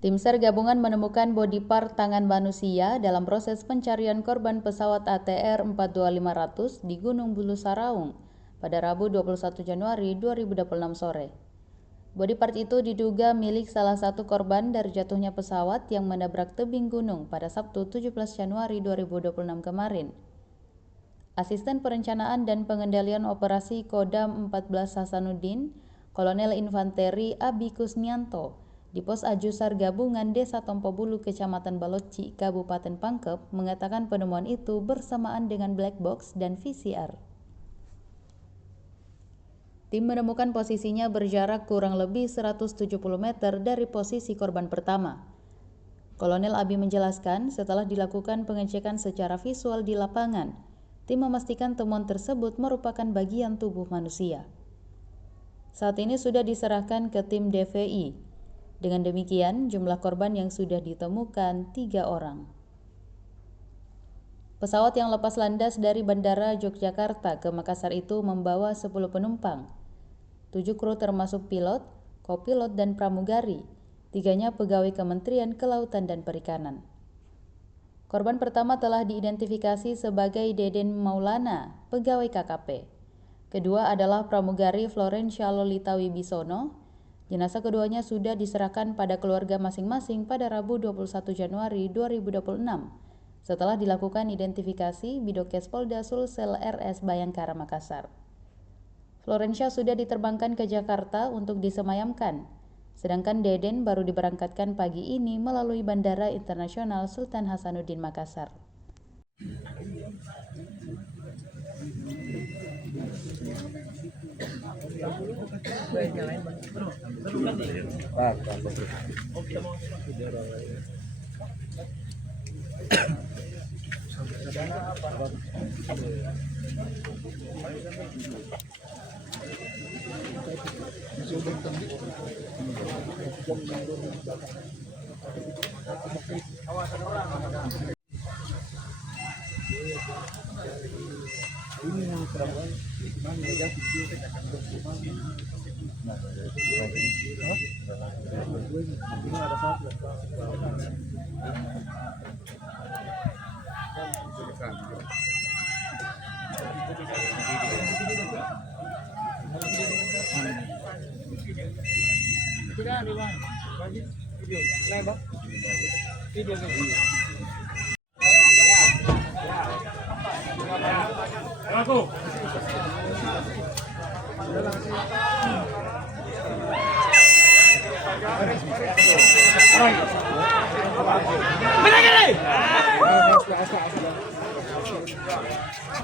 Tim SAR gabungan menemukan body part tangan manusia dalam proses pencarian korban pesawat ATR 42500 di Gunung Bulu Saraung pada Rabu 21 Januari 2026 sore. Body part itu diduga milik salah satu korban dari jatuhnya pesawat yang menabrak tebing gunung pada Sabtu 17 Januari 2026 kemarin. Asisten Perencanaan dan Pengendalian Operasi Kodam 14 Hasanuddin, Kolonel Infanteri Abi Kusnianto, di Pos Ajusar Gabungan Desa Tompobulu, Kecamatan Baloci, Kabupaten Pangkep, mengatakan penemuan itu bersamaan dengan black box dan VCR. Tim menemukan posisinya berjarak kurang lebih 170 meter dari posisi korban pertama. Kolonel Abi menjelaskan, setelah dilakukan pengecekan secara visual di lapangan, tim memastikan temuan tersebut merupakan bagian tubuh manusia. Saat ini sudah diserahkan ke tim DVI. Dengan demikian, jumlah korban yang sudah ditemukan 3 orang. Pesawat yang lepas landas dari Bandara Yogyakarta ke Makassar itu membawa 10 penumpang. 7 kru termasuk pilot, kopilot, dan pramugari. 3-nya pegawai Kementerian Kelautan dan Perikanan. Korban pertama telah diidentifikasi sebagai Deden Maulana, pegawai KKP. Kedua adalah pramugari Florencia Lolita Wibisono. Jenazah keduanya sudah diserahkan pada keluarga masing-masing pada Rabu 21 Januari 2026 setelah dilakukan identifikasi Bidokes Polda Sulsel RS Bayangkara Makassar. Florencia sudah diterbangkan ke Jakarta untuk disemayamkan, sedangkan Deden baru diberangkatkan pagi ini melalui Bandara Internasional Sultan Hasanuddin Makassar.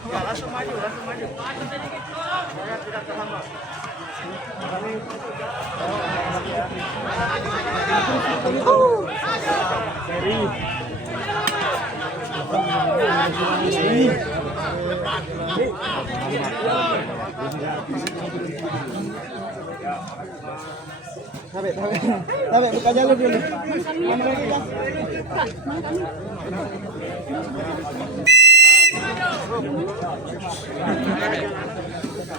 Langsung maju. Saya tidak terhambat. Sampai buka jalur dulu. Mana lagi, Bang?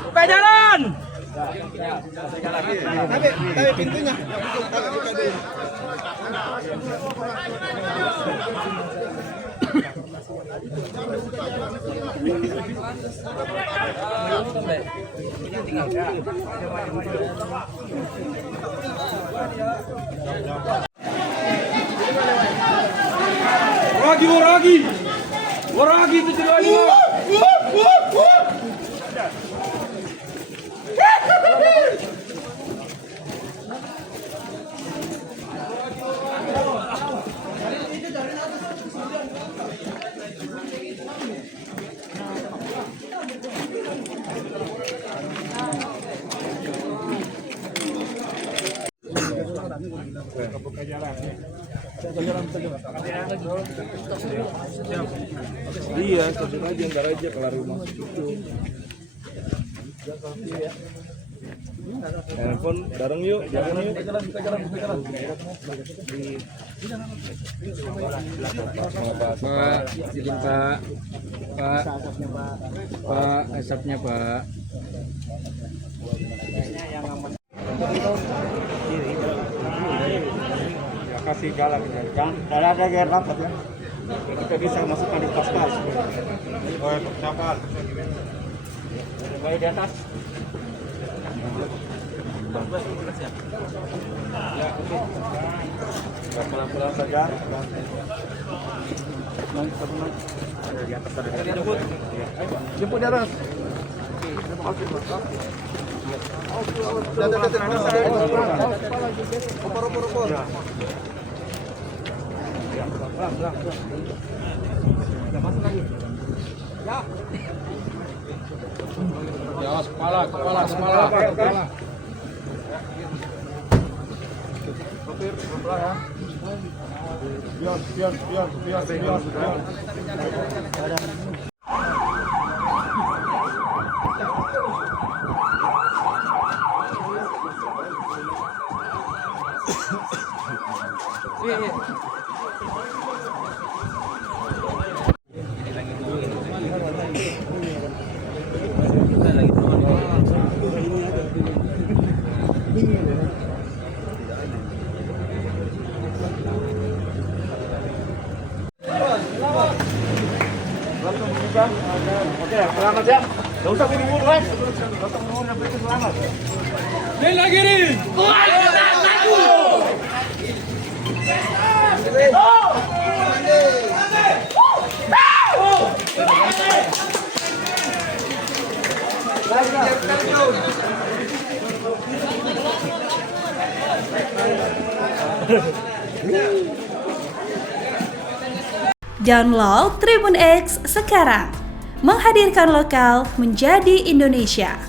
Buka jalan. Tapi pintunya. Tapi buka dulu. Waragi 725. Iya, satu aja ntar aja kelar rumah itu. Handphone bareng yuk, jalan yuk. Pak, izin Pak. Pak, asapnya Pak. kasih jalan gitu. Jangan ada yang rapat ya. Kita bisa masukkan di pascal. Oh, ya, siapa? Baik di atas. Ya, oke. Pelan-pelan saja. Di atas ada. Jemput di atas. Ya, kepala. Pion. Oke, selamat ya. Gak usah buru-buru, Gak usah buru-buru, yang penting selamat. Download Tribun X sekarang, menghadirkan lokal menjadi Indonesia.